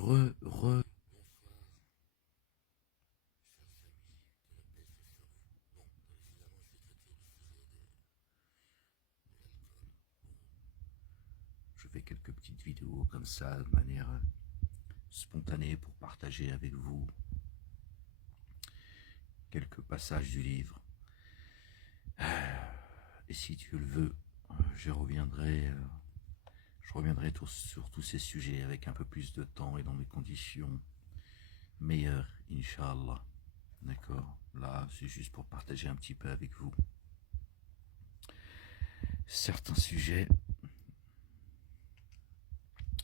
Bonsoir, chers amis, que la paix soit sur vous. Bon, évidemment, je vais traiter le sujet de l'alcool. Bon, je fais quelques petites vidéos comme ça, de manière spontanée, pour partager avec vous quelques passages du livre. Et si Dieu le veut, je reviendrai sur tous ces sujets avec un peu plus de temps et dans des conditions meilleures, Inch'Allah. D'accord? Là, c'est juste pour partager un petit peu avec vous certains sujets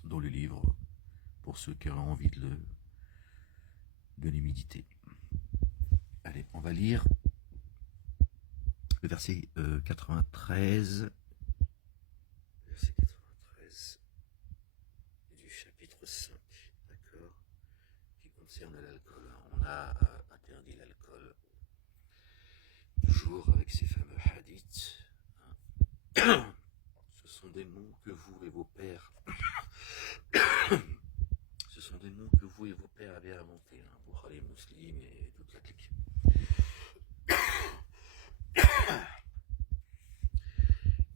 dans le livre, pour ceux qui auraient envie de les méditer. Allez, on va lire le verset 93. Verset 93 du chapitre 5, d'accord, qui concerne l'alcool. On a interdit l'alcool, toujours avec ces fameux hadiths. Ce sont des noms que vous et vos pères ce sont des noms que vous et vos pères avez inventés, hein, Bukhari, Muslim et toute la clique.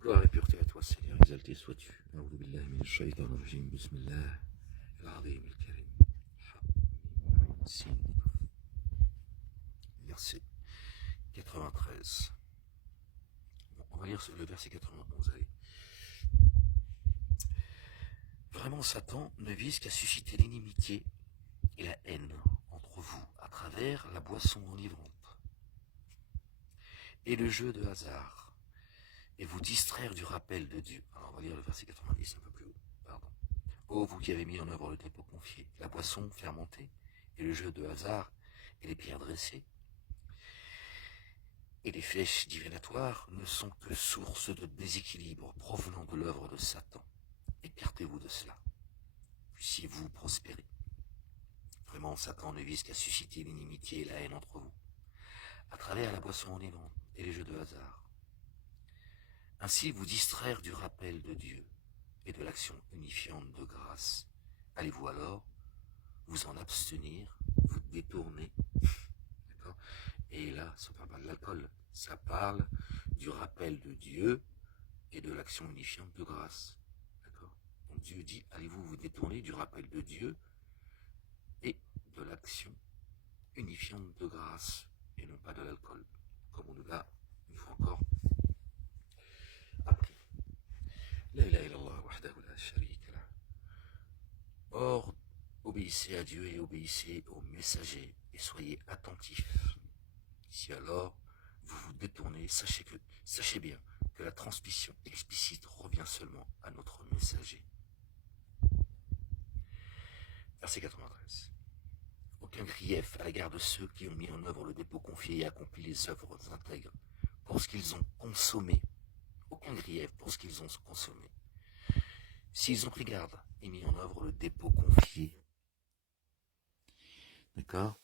Gloire et pureté à toi, Seigneur, exalté sois-tu. A'udhu billahi minash shaitanir rajim. Bismillah al-azim al-karim. Verset 93. Bon, on va lire le verset 91, allez. Vraiment, Satan ne vise qu'à susciter l'inimitié et la haine entre vous à travers la boisson enivrante et le jeu de hasard, et vous distraire du rappel de Dieu. Alors on va lire le verset 90 un peu plus haut. Pardon. Ô vous qui avez mis en œuvre le dépôt confié, la boisson fermentée, et le jeu de hasard, et les pierres dressées, et les flèches divinatoires ne sont que source de déséquilibre provenant de l'œuvre de Satan. Écartez-vous de cela, puissiez-vous prospérer. Vraiment, Satan ne vise qu'à susciter l'inimitié et la haine entre vous, à travers la boisson enivrante et les jeux de hasard. Ainsi vous distraire du rappel de Dieu et de l'action unifiante de grâce. Allez-vous alors vous en abstenir, vous détourner, d'accord? Et là, ça parle pas de l'alcool, ça parle du rappel de Dieu et de l'action unifiante de grâce, d'accord? Donc Dieu dit, allez-vous vous détourner du rappel de Dieu et de l'action unifiante de grâce, et non pas de l'alcool, comme on nous l'a une fois encore appris. La ilaha illallah wahdahu la sharika lah. Or, obéissez à Dieu et obéissez aux messagers, et soyez attentifs. Si alors vous vous détournez, sachez bien que la transmission explicite revient seulement à notre messager. Verset 93. Aucun grief à l'égard de ceux qui ont mis en œuvre le dépôt confié et accompli les œuvres intègres pour ce qu'ils ont consommé. Aucun grief pour ce qu'ils ont consommé. S'ils ont pris garde et mis en œuvre le dépôt confié. D'accord?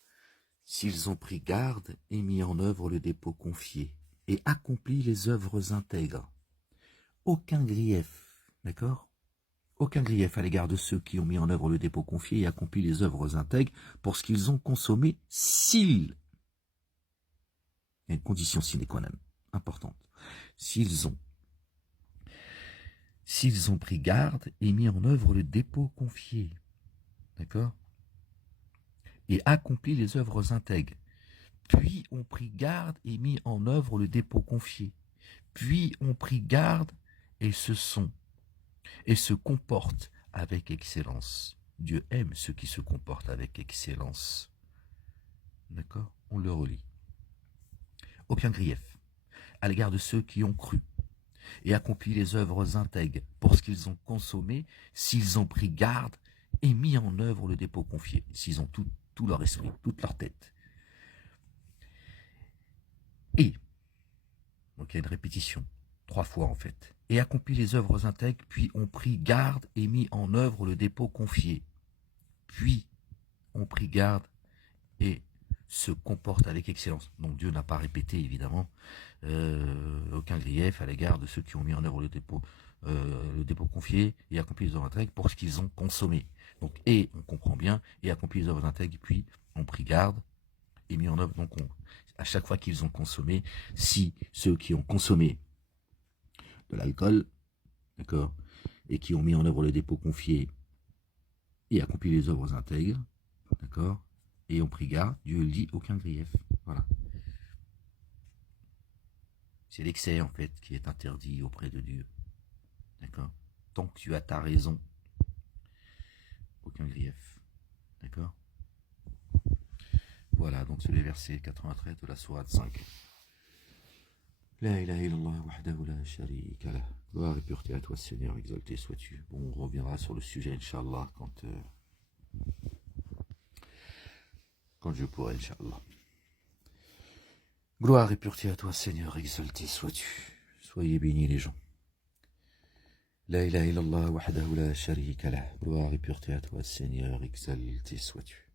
S'ils ont pris garde et mis en œuvre le dépôt confié et accompli les œuvres intègres. Aucun grief, d'accord? Aucun grief à l'égard de ceux qui ont mis en œuvre le dépôt confié et accompli les œuvres intègres pour ce qu'ils ont consommé s'ils. Il y a une condition sine qua non, importante. S'ils ont pris garde et mis en œuvre le dépôt confié, d'accord? Et accompli les œuvres intègres. Puis ont pris garde et mis en œuvre le dépôt confié. Puis ont pris garde et se comportent avec excellence. Dieu aime ceux qui se comportent avec excellence. D'accord? On le relit. Aucun grief à l'égard de ceux qui ont cru et accompli les œuvres intègres pour ce qu'ils ont consommé, s'ils ont pris garde et mis en œuvre le dépôt confié, s'ils ont tout leur esprit, toute leur tête. Et, donc il y a une répétition, 3 fois en fait, et accompli les œuvres intègres, puis ont pris garde et mis en œuvre le dépôt confié, puis ont pris garde et se comportent avec excellence. Donc Dieu n'a pas répété évidemment aucun grief à l'égard de ceux qui ont mis en œuvre le dépôt le dépôt confié et accompli les œuvres intègres pour ce qu'ils ont consommé. Donc, et on comprend bien, et accompli les œuvres intègres, puis on pris garde et mis en œuvre. Donc, à chaque fois qu'ils ont consommé, si ceux qui ont consommé de l'alcool, d'accord, et qui ont mis en œuvre le dépôt confié et accompli les œuvres intègres, d'accord, et ont pris garde, Dieu le dit, aucun grief. Voilà. C'est l'excès, en fait, qui est interdit auprès de Dieu. D'accord. Tant que tu as ta raison, aucun grief. D'accord. Voilà, donc c'est les versets 93 de la sourate 5. La ilaha illallah wahdahu la sharika lah. Gloire et pureté à toi, Seigneur, exalté sois-tu. Bon, on reviendra sur le sujet, Inch'Allah, quand je pourrai, Inch'Allah. Gloire et pureté à toi, Seigneur, exalté sois-tu. Soyez bénis les gens. La ilaha illallah wahdahu la sharika lah. Gloire et pureté à toi, Seigneur, exalté sois-tu.